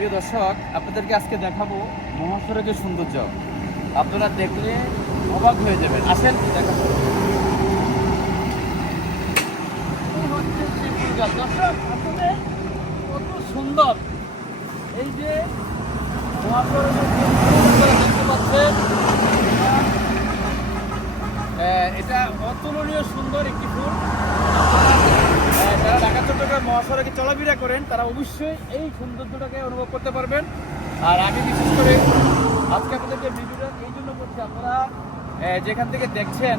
প্রিয় দর্শক, আপনাদেরকে আজকে দেখাবো মহাসড়কের সৌন্দর্য। আপনারা দেখলে অবাক হয়ে যাবেন। আসেন দেখাবো। দর্শক, আসলে কত সুন্দর এই যে মহাসড়কের দেখতে পাচ্ছেন, এটা অতুলনীয় সুন্দর একটি ফুল। যারা ঢাকা চট্টগ্রাম মহাসড়কে চলাফেরা করেন তারা অবশ্যই এই সৌন্দর্যটাকে অনুভব করতে পারবেন। আর আমি বিশেষ করে আজকে আপনাদেরকে ভিডিওটা এই জন্য করছি, আপনারা যেখান থেকে দেখছেন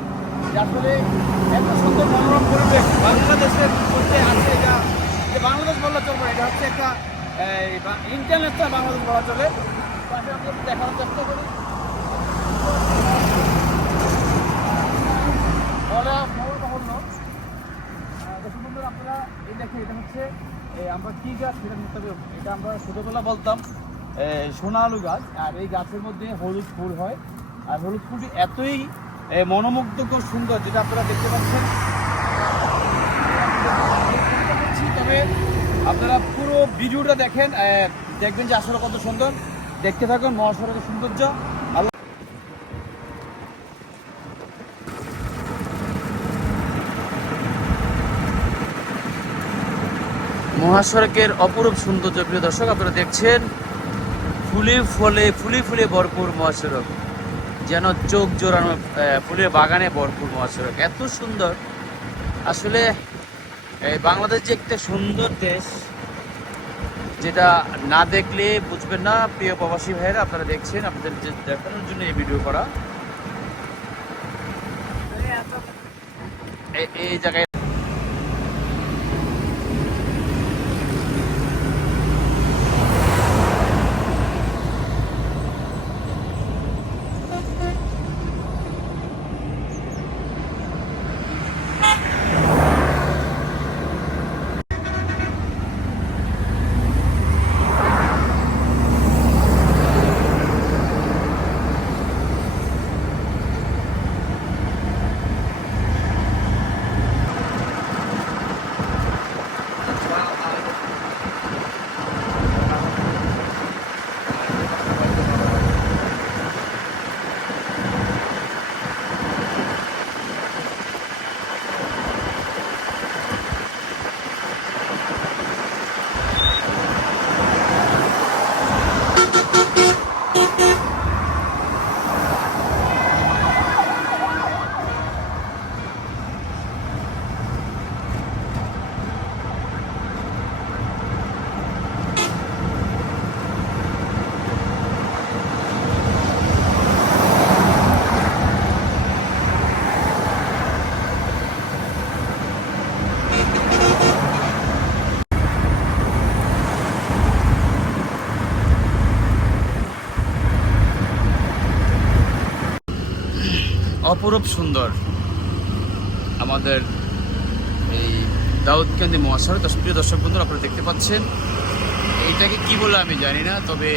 যে আসলে এত সুন্দর মনোরম পরিবেশ বাংলাদেশের মধ্যে আছে। এটা যে বাংলাদেশ বলা চলবে, এটা হচ্ছে একটা ইন্টারন্যাশনাল বাংলাদেশ বলা চলে। পাশে আপনাদের দেখানোর চেষ্টা করি। আপনারা এই দেখেন, এটা হচ্ছে আমরা কি গাছ সেটা নিতে হবে। এটা আমরা ছোটবেলা বলতাম সোনা আলু গাছ। আর এই গাছের মধ্যে হলুদ ফুল হয়, আর হলুদ ফুলটি এতই মনোমুগ্ধকর সুন্দর, যেটা আপনারা দেখতে পাচ্ছেন। তবে আপনারা পুরো ভিডিওটা দেখেন, দেখবেন যে আসলে কত সুন্দর। দেখতে থাকুন মহাসড়কের সৌন্দর্য। মহাসড়কের অপরূপ সৌন্দর্য প্রিয় দর্শক, আপনারা দেখছেন ফুলে ফুলে ভরপুর মহাসড়ক, যেন চোখ জোড়ানো ফুলের বাগানে ভরপুর মহাসড়ক। এত সুন্দর আসলে বাংলাদেশ যে একটা সুন্দর দেশ, যেটা না দেখলে বুঝবেন না। প্রিয় প্রবাসী ভাইয়েরা, আপনারা দেখছেন, আপনাদের দেখানোর জন্য এই ভিডিও করা। এই জায়গায় অপরূপ সুন্দর আমাদের এই দাউদকান্দি মহাসড়ক। প্রিয় দর্শক বন্ধুরা, আপনারা দেখতে পাচ্ছেন, এইটাকে কি বলে আমি জানি না, তবে